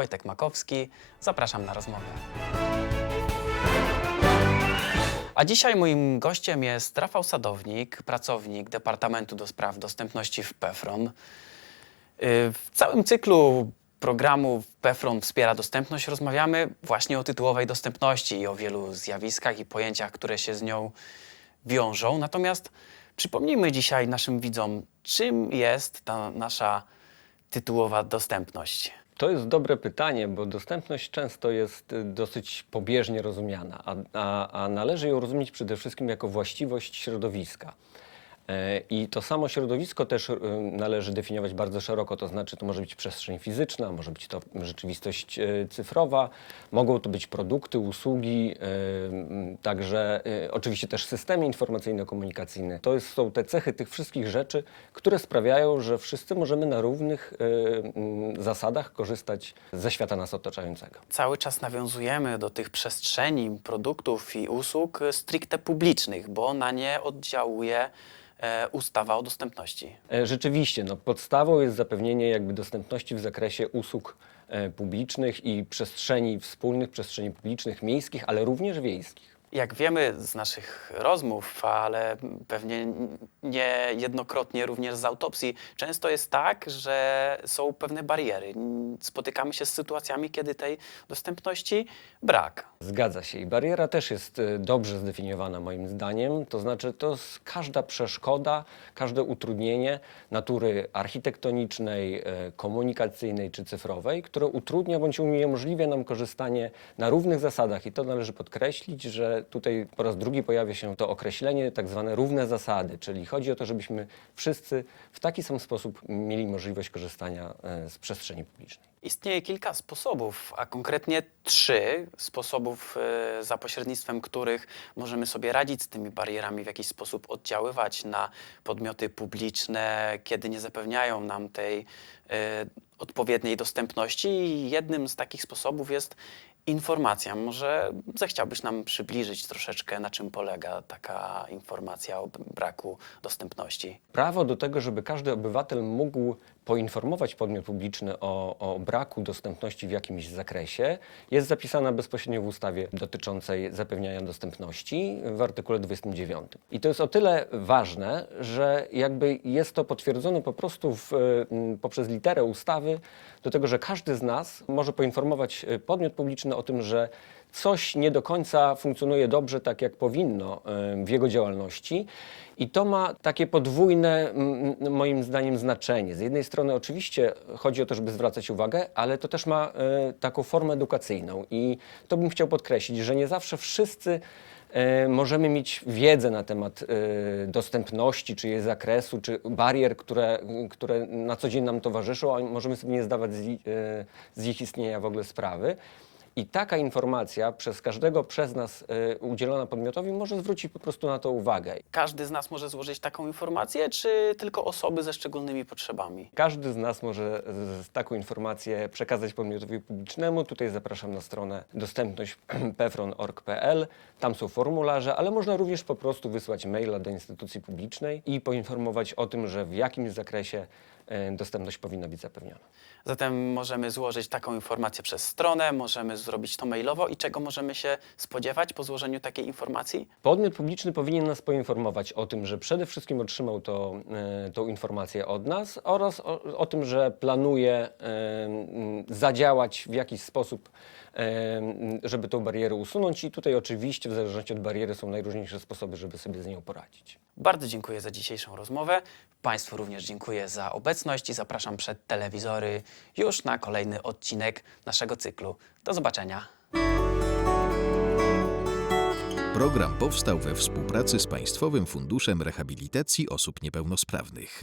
Wojtek Makowski. Zapraszam na rozmowę. A dzisiaj moim gościem jest Rafał Sadownik, pracownik Departamentu do Spraw Dostępności w PEFRON. Y, W całym cyklu programu PEFRON wspiera dostępność rozmawiamy właśnie o tytułowej dostępności i o wielu zjawiskach i pojęciach, które się z nią wiążą. Natomiast przypomnijmy dzisiaj naszym widzom, czym jest ta nasza tytułowa dostępność. To jest dobre pytanie, bo dostępność często jest y, dosyć pobieżnie rozumiana, a, a, a należy ją rozumieć przede wszystkim jako właściwość środowiska. E, I to samo środowisko też y, należy definiować bardzo szeroko, to znaczy to może być przestrzeń fizyczna, może być to rzeczywistość e, cyfrowa, mogą to być produkty, usługi, e, także e, oczywiście też systemy informacyjno-komunikacyjne. To są te cechy tych wszystkich rzeczy, które sprawiają, że wszyscy możemy na równych e, zasadach korzystać ze świata nas otaczającego. Cały czas nawiązujemy do tych przestrzeni, produktów i usług e, stricte publicznych, bo na nie oddziałuje e, ustawa o dostępności. E, Rzeczywiście, no, podstawą jest zapewnienie jakby dostępności w zakresie usług e, publicznych i przestrzeni wspólnych, przestrzeni publicznych, miejskich, ale również wiejskich. Jak wiemy z naszych rozmów, ale pewnie niejednokrotnie również z autopsji, często jest tak, że są pewne bariery. Spotykamy się z sytuacjami, kiedy tej dostępności brak. Zgadza się. I bariera też jest e, dobrze zdefiniowana moim zdaniem. To znaczy to jest każda przeszkoda, każde utrudnienie natury architektonicznej, e, komunikacyjnej czy cyfrowej, które utrudnia bądź uniemożliwia nam korzystanie na równych zasadach. I to należy podkreślić, że tutaj po raz drugi pojawia się to określenie tak zwane równe zasady, czyli chodzi o to, żebyśmy wszyscy w taki sam sposób mieli możliwość korzystania e, z przestrzeni publicznej. Istnieje kilka sposobów, a konkretnie trzy sposobów, e, za pośrednictwem których możemy sobie radzić z tymi barierami, w jakiś sposób oddziaływać na podmioty publiczne, kiedy nie zapewniają nam tej e, odpowiedniej dostępności. I jednym z takich sposobów jest informacja. Może zechciałbyś nam przybliżyć troszeczkę, na czym polega taka informacja o braku dostępności. Prawo do tego, żeby każdy obywatel mógł poinformować podmiot publiczny o, o braku dostępności w jakimś zakresie, jest zapisana bezpośrednio w ustawie dotyczącej zapewniania dostępności w artykule 29. I to jest o tyle ważne, że jakby jest to potwierdzone po prostu w, mm, poprzez literę ustawy do tego, że każdy z nas może poinformować y, podmiot publiczny o tym, że coś nie do końca funkcjonuje dobrze tak, jak powinno w jego działalności. I to ma takie podwójne, moim zdaniem, znaczenie. Z jednej strony, oczywiście chodzi o to, żeby zwracać uwagę, ale to też ma e, taką formę edukacyjną. I to bym chciał podkreślić, że nie zawsze wszyscy e, możemy mieć wiedzę na temat e, dostępności, czy jej zakresu, czy barier, które, które na co dzień nam towarzyszą, a możemy sobie nie zdawać z ich istnienia w ogóle sprawy. I taka informacja przez każdego przez nas e, udzielona podmiotowi może zwrócić po prostu na to uwagę. Każdy z nas może złożyć taką informację, czy tylko osoby ze szczególnymi potrzebami? Każdy z nas może z, z taką informację przekazać podmiotowi publicznemu. Tutaj zapraszam na stronę dostępność pefron.org.pl. Tam są formularze, ale można również po prostu wysłać maila do instytucji publicznej i poinformować o tym, że w jakimś zakresie dostępność powinna być zapewniona. Zatem możemy złożyć taką informację przez stronę, możemy zrobić to mailowo i czego możemy się spodziewać po złożeniu takiej informacji? Podmiot publiczny powinien nas poinformować o tym, że przede wszystkim otrzymał to, e, tą informację od nas oraz o, o tym, że planuje m, zadziałać w jakiś sposób, żeby tą barierę usunąć. I tutaj oczywiście w zależności od bariery są najróżniejsze sposoby, żeby sobie z nią poradzić. Bardzo dziękuję za dzisiejszą rozmowę. Państwu również dziękuję za obecność i zapraszam przed telewizory już na kolejny odcinek naszego cyklu. Do zobaczenia. Program powstał we współpracy z Państwowym Funduszem Rehabilitacji Osób Niepełnosprawnych.